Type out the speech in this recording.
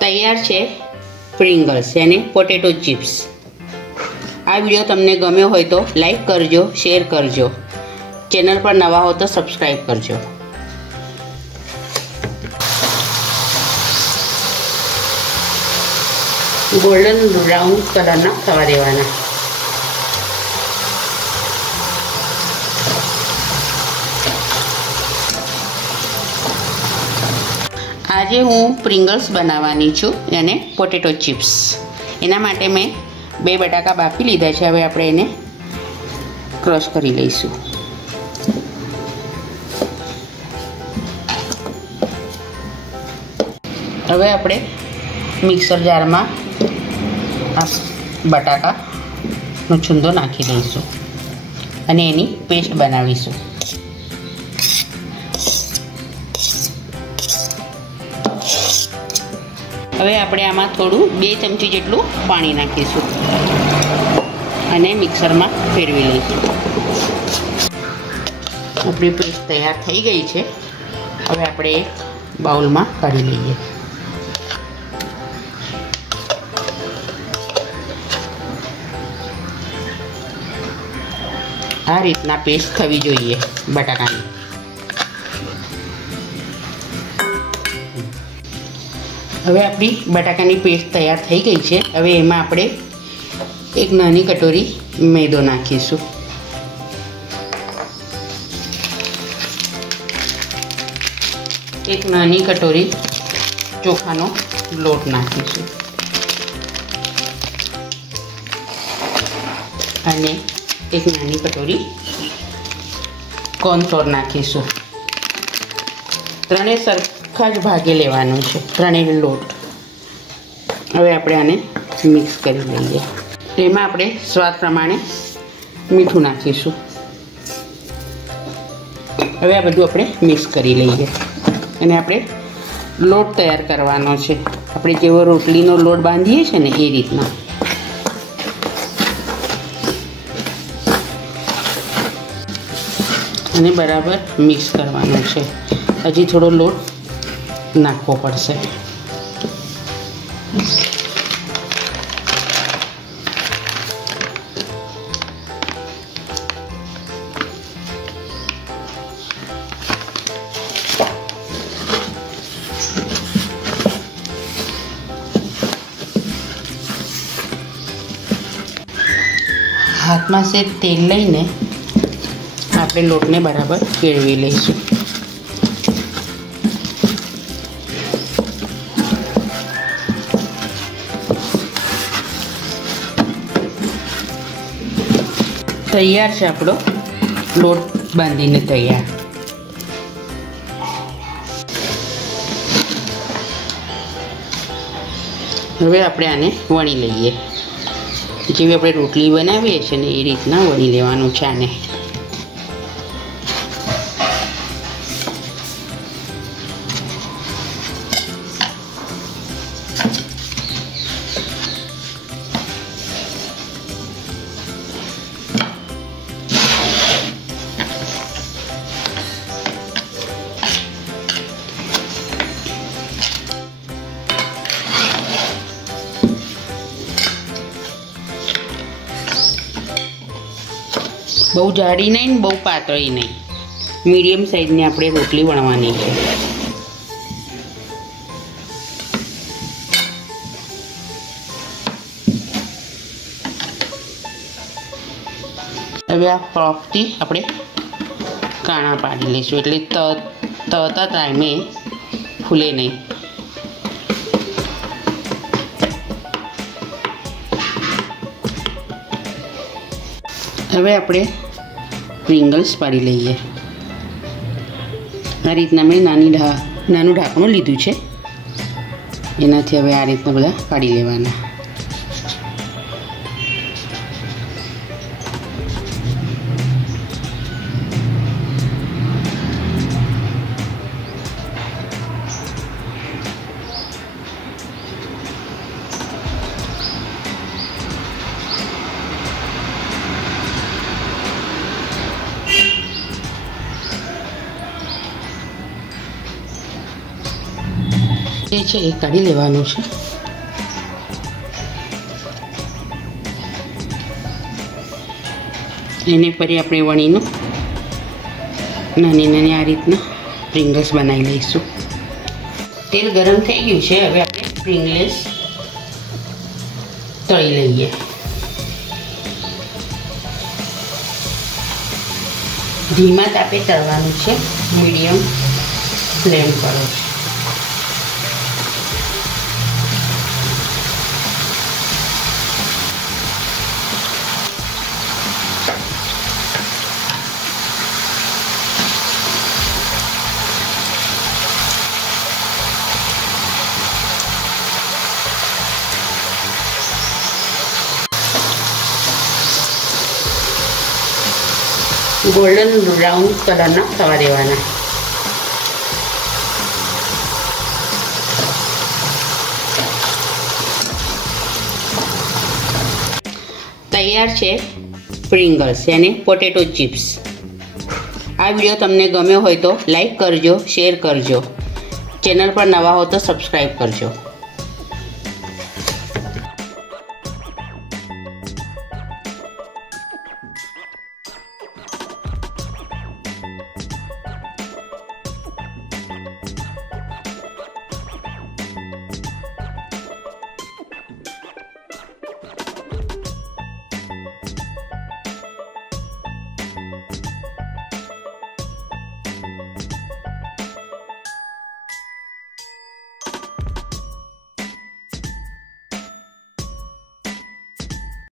તૈયાર છે પ્રિંગલ્સ यानी પોટેટો ચિપ્સ। આ વિડિયો તમને ગમ્યો હોય તો લાઈક કરજો, શેર કરજો, ચેનલ પર નવા હો તો સબસ્ક્રાઇબ કરજો। गोल्डन ब्राउन कलर ना थवा देवाना। आज हूँ प्रिंगल्स बनावानी छूं यानी पोटेटो चिप्स। एना माटे मैं 2 बटाका बाफी लीधा छे। हवे आपणे एने क्रश करी लईशुं। हवे आपणे मिक्सर जार में बटाका नो छूंदो नाखी दईशुं अने एनी पेस्ट बनावीशुं। हवे आपणे आमां थोड़ुं 2 चमची जेटलुं पाणी नाखीशुं अने मिक्सर में फेरवी लईशुं। आपणी पेस्ट तैयार थई गई छे। हवे आपणे एक बाउल में काढी लईए। आ रीतना पेस्ट थवी जोईए बटाकानी। हवे आपणी बटाकानी पेस्ट तैयार थई गई छे। हवे एमां आपणे एक नानी कटोरी मैदो नाखीशुं। एक नानी कटोरी चोखानो लोट नाखीशुं अने एक नानी कटोरी कॉर्नफ्लोर नाखीशुं। त्रणेय सरखा ज भागे लेवानो छे, त्रणेय लोट। हवे आपणे आने मिक्स करी लईए। एमां आपणे स्वाद प्रमाणे मीठुं नाखीशुं। हवे आ बधुं आपणे मिक्स करी लईए अने आपणे लोट तैयार करवानो छे। आपणे जेवो रोटलीनो लोट बांधीए छे ने ए रीतना। અને બરાબર મિક્સ કરવાનો છે। હજી થોડો લોટ નાખવો પડશે। હાથમાં સે તેલ લઈને આપણે લોટને બરાબર કેળવી લઈશું। તૈયાર છે આપણો લોટ બાંધીને તૈયાર। હવે આપણે આને વણી લઈએ। જેવી આપણે રોટલી બનાવીએ છીએ ને એ રીતના વણી લેવાનું છે આને। बहु जाड़ी नहीं बहु पातળી नहीं, मीडियम साइज ने आपणे रोटली वणवानी छे। हवे आ फ्रॉकथी आपणे काणा पाडी लईशुं એટલે તળતા ટાઈમે ફૂલે નહીં। હવે આપણે પ્રિંગલ્સ પાડી લઈએ। આ રીતના મેં નાનું ઢાંકણું લીધું છે। એનાથી હવે આ રીતના બધા પાડી લેવાના। જે છે એ કાઢી લેવાનું છે. એને ફરી આપણે વણીનું નાની નાની આ રીતના પ્રિંગલ્સ બનાવી લઈશું. તેલ ગરમ થઈ ગયું છે. હવે આપણે પ્રિંગલ્સ તળી લઈએ. ધીમા તાપે તળવાનું છે. મીડિયમ ફ્લેમ કરો. ગોલ્ડન બ્રાઉન કલરના થવા દેવાના. તૈયાર છે પ્રિંગલ્સ યાની પોટેટો ચિપ્સ. આ વિડીયો તમને ગમ્યો હોય તો લાઈક કરજો, શેર કરજો. ચેનલ પર નવા હો તો સબસ્ક્રાઈબ કરજો.